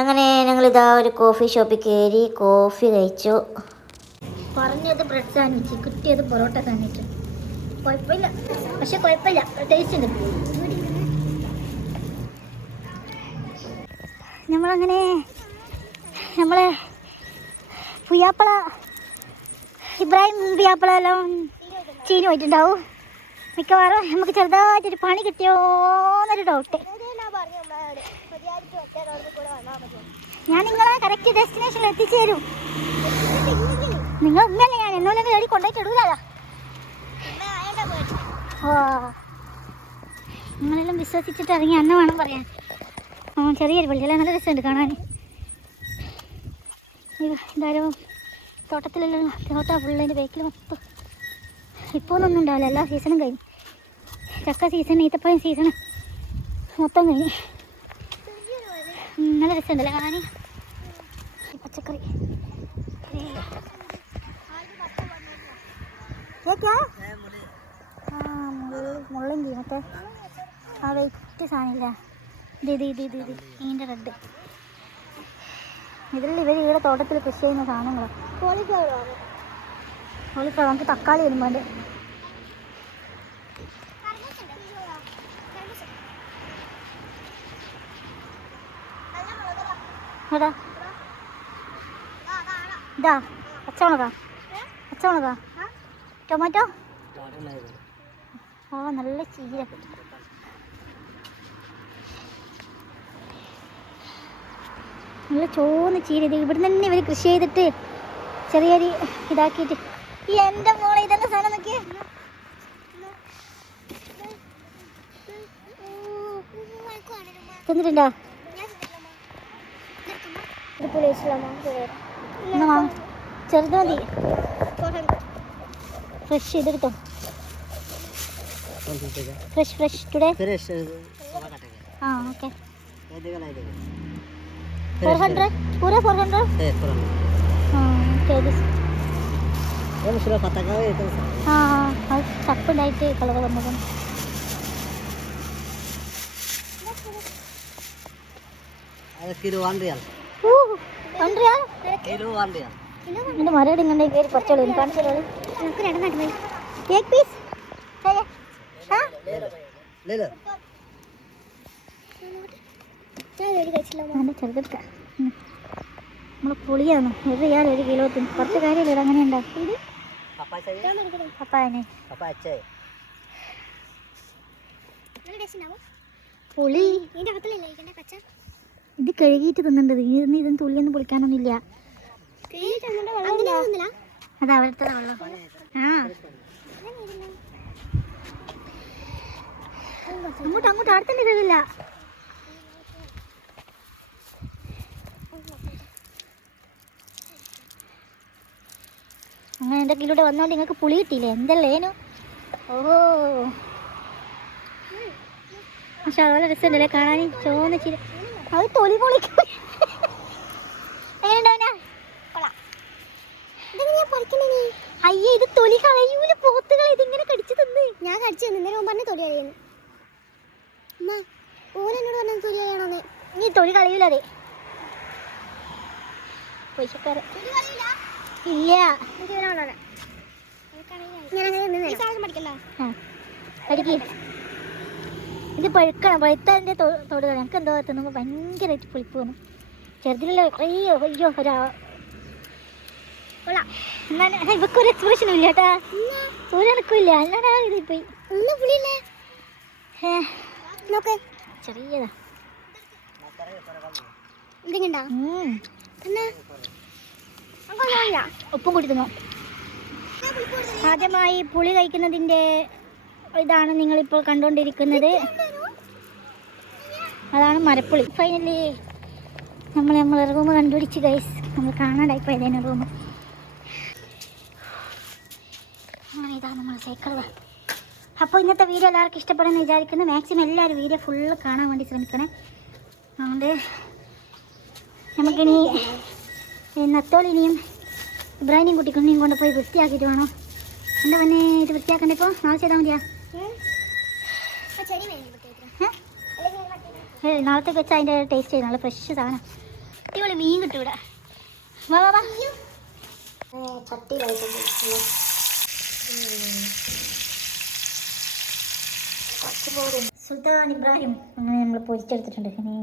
അങ്ങനെ ഞങ്ങൾ ഇതാ ഒരു കോഫി ഷോപ്പിൽ കയറി കോഫി കഴിച്ചു. പറഞ്ഞത് ബ്രെഡ് സാൻഡ്വിച്ച് കിട്ടിയത് പൊറോട്ട സാൻഡ്വിച്ച് കുഴപ്പമില്ല. പക്ഷെ കുഴപ്പമില്ല. ടേസ്റ്റ് ഉണ്ട്. നമ്മളങ്ങനെ നമ്മളെ പുയ്യാപ്പള ഇബ്രാഹിം പുയ്യാപ്പള എല്ലാം ചീനി പോയിട്ടുണ്ടാവും. മിക്കവാറും നമുക്ക് ചെറുതായിട്ടൊരു പണി കിട്ടിയോന്നൊരു ഡൗട്ട് ഞാൻ നിങ്ങളെ കറക്റ്റ് ഡെസ്റ്റിനേഷനിൽ എത്തിച്ചു തരും നിങ്ങൾ ഇന്നലെ ഞാൻ എന്നോട് കയറി കൊണ്ടുപോയിട്ട് ഓ. നിങ്ങളെല്ലാം വിശ്വസിച്ചിട്ട് ഇറങ്ങി അന്ന വേണം പറയാൻ. ആ ചെറിയൊരു പള്ളിയല്ല നല്ല രസമുണ്ട് കാണാൻ. എന്തായാലും തോട്ടത്തിലെല്ലാം തോട്ട ഫുള്ളതിന്റെ ബേക്കിൽ മൊത്തം. ഇപ്പോൾ ഒന്നും ഉണ്ടാവില്ല എല്ലാ സീസണും കഴിഞ്ഞു. ചക്ക സീസൺ ഈത്തപ്പഴം സീസൺ മൊത്തം കഴിഞ്ഞു. നല്ല രസമുണ്ടല്ലേ കാണാൻ ഈ പച്ചക്കറി. മുള്ളങ്കി മറ്റേ ആ വെയിറ്റ് സാധനമില്ല. ഇത് ഇത് ഇത് ഇത് ഇത് ഇതിന്റെ റെഡ് ഇതിൽ ഇവർ ഇവിടെ തോട്ടത്തിൽ കൃഷി ചെയ്യുന്ന സാധനങ്ങളാണ് കോളിഫ്ലവർ കോളിഫ്ലവർ നമുക്ക് തക്കാളി വരുമ്പോൾ എടാ ഇതാ പച്ചമുളകാ. പച്ചമുളകാ. ടൊമാറ്റോ? ആ നല്ല ചീര. നല്ല ചോന്ന് ചീര. ഇത് ഇവിടെ തന്നെ ഇവർ കൃഷി ചെയ്തിട്ട് ചെറിയൊരു ഇതാക്കിയിട്ട്. ഈ എന്റെ മോളെ ഇതെന്താ സാധനം നോക്കിയേ? തിന്നിട്ടുണ്ടോ? ఇప్పుడు వేసలామా ఉన్నామా చెరుదు అది fresh ఎదుగుతాం fresh fresh today fresh okay four hundred పూరే four hundred kgs తప్పండి అయితే కలగలమ్మగం ಅದಕ್ಕಿರುವ ಅನ್ರಿ ಅಲ್ಲ എന്റെ മരം ഇങ്ങനെ കയറി കുറച്ചോളൂ കാണിച്ചോളൂ കേക്ക് പീസ് ചെറുതെടുക്കാം. നമ്മൾ പുളിയാണ്. ഇത് ഞാൻ ഒരു കുറച്ച് കാര്യമില്ല അങ്ങനെ ഉണ്ടാവും. ഇത്? കഴുകിയിട്ട് തിന്നണ്ടത്. ഇനി ഇതും തുള്ളിയൊന്നും പൊളിക്കാനൊന്നുമില്ല. അത് അവിടുത്തെ വെള്ളം ആ. അങ്ങോട്ട് അങ്ങോട്ട് അടുത്തന്നെ കഴിയില്ല അങ്ങനെ എന്റെ കീഴിലൂടെ വന്നോണ്ട് നിങ്ങൾക്ക് പുളി കിട്ടിയില്ലേ? എന്തല്ലേനു ഓഹോ. പക്ഷെ അതുപോലെ രസമുണ്ടല്ലേ കാണാൻ? ചോന്ന ചിരി. അത് തൊലി പൊളിക്കും. അയ്യേ ഇത് തൊലി കളയൂല പോത്തുകൾ ഇതിങ്ങനെ കടിച്ചു തിന്ന്. ഞാൻ കടിച്ചു നിന്നേരം പറഞ്ഞ തൊലി കളയുന്നു. അമ്മ ഓനെന്നോട് പറഞ്ഞ തൊലി കഴിയണമെന്ന് നീ തൊലി കളയൂല അതെ. പൈസക്കാരൻ. ഇല്ല. ഇത് പഴുക്കണം. പഴുത്തതിന്റെ തോട് ഞങ്ങൾക്ക് എന്തോ തിന്നുമ്പോൾ ഭയങ്കരമായിട്ട് പുളിപ്പ് വന്നു. ചെറുതിലുള്ള കുറേ അയ്യോ ഒരാ ഇവക്കൊരു എക്സ്പ്രഷനും ഇല്ല കേട്ടാ. സൂര്യനക്കും അല്ലാണ്ടാ ഇത് പോയി. ഒന്ന് പുളിയില്ലേ നോക്ക്. ചെറിയതാ. അങ്ങോട്ടില്ല ഉപ്പും കൂടി തിന്നോ. ആദ്യമായി പുളി കഴിക്കുന്നതിന്റെ ഇതാണ് നിങ്ങളിപ്പോൾ കണ്ടുകൊണ്ടിരിക്കുന്നത്. അതാണ് മരപ്പുളി. ഫൈനലി നമ്മൾ നമ്മളെ റൂം കണ്ടുപിടിച്ച് ഗൈസ് നമ്മൾ കാണാണ്ടായി പോയതേനെ റൂം അങ്ങനെ ഇതാ നമ്മൾ സൈക്കിൾ അപ്പോൾ ഇന്നത്തെ വീഡിയോ എല്ലാവർക്കും ഇഷ്ടപ്പെടുമെന്ന് വിചാരിക്കുന്നു. മാക്സിമം എല്ലാവരും വീഡിയോ ഫുള്ള് കാണാൻ വേണ്ടി ശ്രമിക്കണേ. അതുകൊണ്ട് നമുക്കിനി നത്തോളിനെയും ഇബ്രാഹിനെയും കുട്ടിക്കുണ്ണിയും കൊണ്ട് പോയി വൃത്തിയാക്കിയിട്ട് വേണം. എന്താ പിന്നെ ഇത് വൃത്തിയാക്കണ്ടേ ഇപ്പോൾ നാളെ ചെയ്താൽ മതിയാ? നാളത്തേക്ക് വെച്ചാൽ അതിന്റെ ടേസ്റ്റ് ചെയ്യുന്നു നല്ല ഫ്രഷ് സാധനം. അടിപൊളി മീൻ കിട്ടും ഇവിടെ. വാ വാ വാ. ചട്ടി സുൽത്താൻ ഇബ്രാഹിം അങ്ങനെ നമ്മൾ പൊരിച്ചെടുത്തിട്ടുണ്ട്. ഇനി